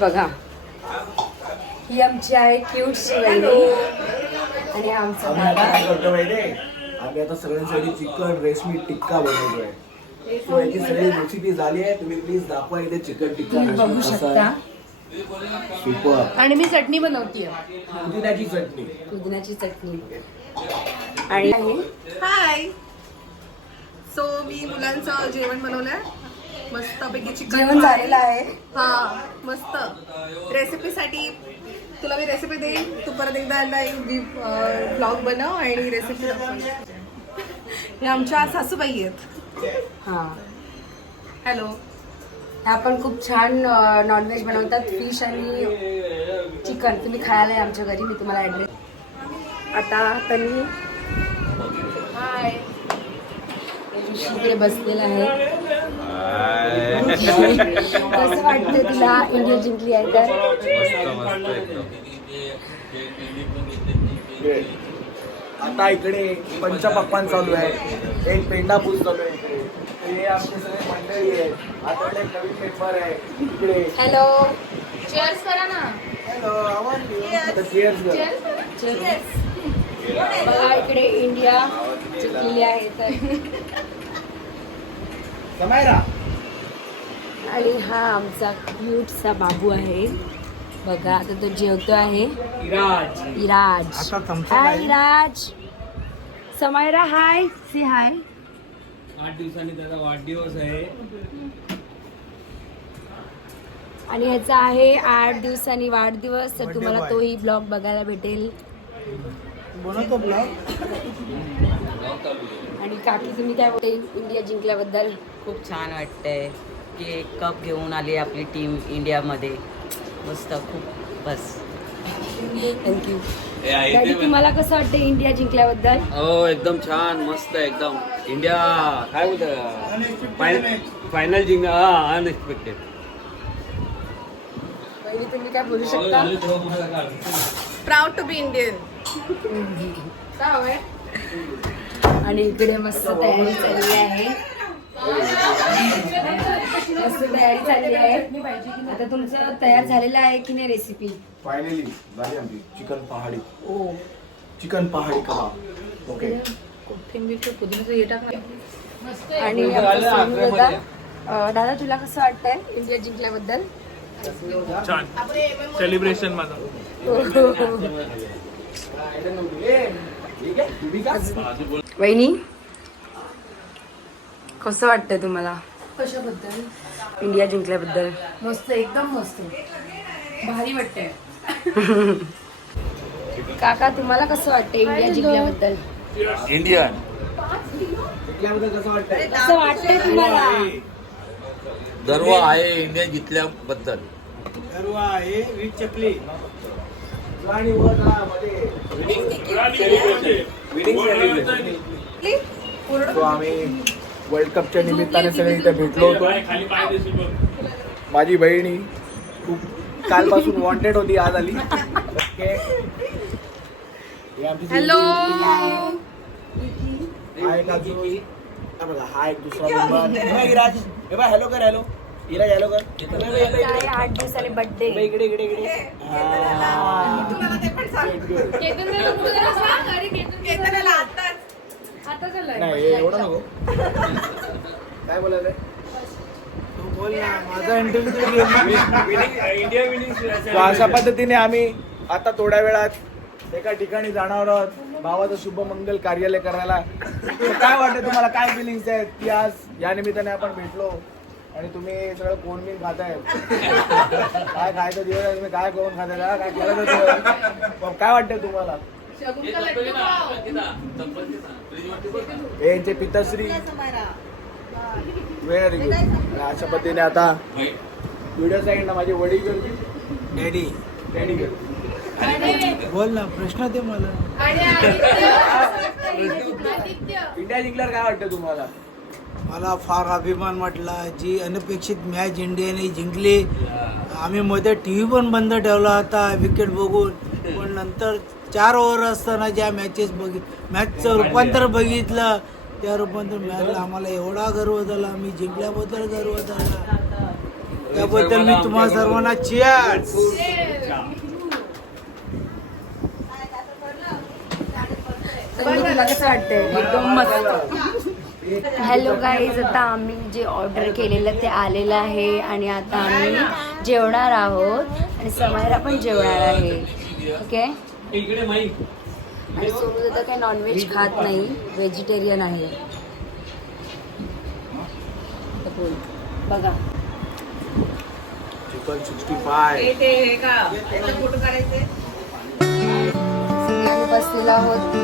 बघा ही आमची आहे क्यूटची वहिनी आणि आमचा दादा. काय करतो माहिती आम्ही आता सगळ्यांसाठी चिकन रेशमी टिक्का बनवतोय. याची सगळी रेसिपी झाली आहे. तुम्ही प्लीज दाखवा इथे चिकन टिक्का तुम्ही बघू शकता. सुपर. आणि मी चटणी बनवतीये, पुदिन्याची चटणी. पुदिन्याची चटणी. आणि हाय. सो मी मुलांचं जेवण बनवलंय मस्तपैकी चिकन. जेवण झालेलं आहे. हा मस्त. रेसिपीसाठी तुला मी रेसिपी देईन, तू परत एकदा ब्लॉग बनव आणि रेसिपी हे आमच्या सासूबाई आहेत. हा हॅलो. ह्या पण खूप छान नॉनव्हेज बनवतात, फिश आणि चिकन. तुम्ही खायला या आमच्या घरी, मी तुम्हाला ॲड्रेस. आता तन्वी हाय ऋषी बसलेला आहे. कसं वाटतं तुला इंडिया जिंकली आहे तर? आता इकडे पंचपक्वान चालू आहे, एक पेंडापूस चालू आहे इकडे. हे आमचे सगळे मंडळी आहेत. आता एक नवीन मेंबर आहे इकडे. हॅलो चेअर्स करा ना. हॅलो आता cheers कर. बघा इकडे इंडिया जिंकलेली आहे तर. समायरा. आणि हा आमचा क्यूटसा बाबू आहे बघा. आता तो जेवतो आहे. इराज हाय इराज. समायरा हाय, से हाय. 8 दिवसांनी त्याचा वाढदिवस आहे. आणि ह्याचा आहे 8 दिवसांनी वाढदिवस. तर तुम्हाला तोही ब्लॉग बघायला भेटेल. बनवतो ब्लॉग. आणि काकी तुम्ही काय बोलते इंडिया जिंकल्याबद्दल? खूप छान वाटतंय की कप घेऊन आली आपली टीम इंडियामध्ये. मस्त खूप बस. थँक्यू. डॅडी तुम्हाला कसं वाटतं इंडिया जिंकल्याबद्दल? हो एकदम छान मस्त एकदम. इंडिया काय बोलत फायनल जिंक. अनएक्सपेक्टेड. पहिली तुम्ही काय बोलू शकता? Proud to be Indian. आणि इकडे मस्त तयारी चालली आहे. मस्त तयारी चालली आहे. आता तुमचं तयार झालेलं आहे की नाही रेसिपी? फायनली झाली आमची चिकन पहाडी. ओ चिकन पहाडी कबाब. ओके. आणि आमचा सोनू दादा. दादा तुला कसं वाटतंय इंडिया जिंकल्याबद्दल? छान सेलिब्रेशन माझा. वहिनी कसं वाटतंय तुम्हाला कशाबद्दल? इंडिया जिंकल्याबद्दल? मस्त, एकदम मस्त, भारी वाटतंय. काका तुम्हाला कसं वाटतंय इंडिया जिंकल्याबद्दल? इंडियन कसं वाटतंय तुम्हाला? गर्व आहे इंडिया जिंकल्याबद्दल. गर्व आहे. वीज चकली तो आम्ही वर्ल्ड कपच्या निमित्ताने सगळे इथे भेटलो होतो. माझी बहिणी खूप कालपासून वॉन्टेड होती, आज आली. हॅलो. हा एक अजून बघा, हा एक दुसरा मेंबर. इराज हे बघ, हॅलो कर. हॅलो इराज, हॅलो कर. काय 8 दिवसाने बर्थडे. इकडे इकडे इकडे. आता झालंय. नाही एवढं नको. काय बोलायचं? तू बोल ना. माझा इंटरव्ह्यू इंडिया विनिंग. अशा पद्धतीने आम्ही आता थोड्या वेळात एका ठिकाणी जाणार आहोत भावाचं शुभमंगल कार्यालय करायला. तर काय वाटतं तुम्हाला? काय फिलिंग्स आहेत की आज या निमित्ताने आपण भेटलो आणि तुम्ही सगळं कोण बिन खाताय? काय खायचं दिवस आहे, तुम्ही काय कोण खाताय, काय केलं जातं? काय वाटतं तुम्हाला? यांचे पिताश्री व्हेरी गुड. अशा पद्धतीने आता व्हिडिओ साईड ना माझे वडील डॅडी डॅडी बोल ना. प्रश्न दे मला. इंडिया जिंकल्यावर काय वाटतं तुम्हाला? मला फार अभिमान वाटला. जी अनपेक्षित मॅच इंडियाने जिंकली. आम्ही मध्ये टी व्ही पण बंद ठेवला होता विकेट बघून. पण नंतर 4 ओव्हर असताना ज्या मॅचचं रूपांतर बघितलं, त्या रूपांतर मॅचला आम्हाला एवढा गर्व झाला. आम्ही जिंकल्याबद्दल गर्व झाला. त्याबद्दल मी तुम्हा सर्वांना चिअर्स. तर तुला कसं वाटतंय? एकदम मस्त. हॅलो गाईज, आता आम्ही जे ऑर्डर केलेलं ते आलेलं आहे आणि आता आम्ही जेवणार आहोत आणि समायरा पण जेवणार आहे. ठीक आहे. इकडे माई आणि सोनू दादा काही नॉनव्हेज खात नाही, व्हेजिटेरियन आहे. तर बोल. बघा चिकन 65. सगळे आम्ही बसलेलो आहोत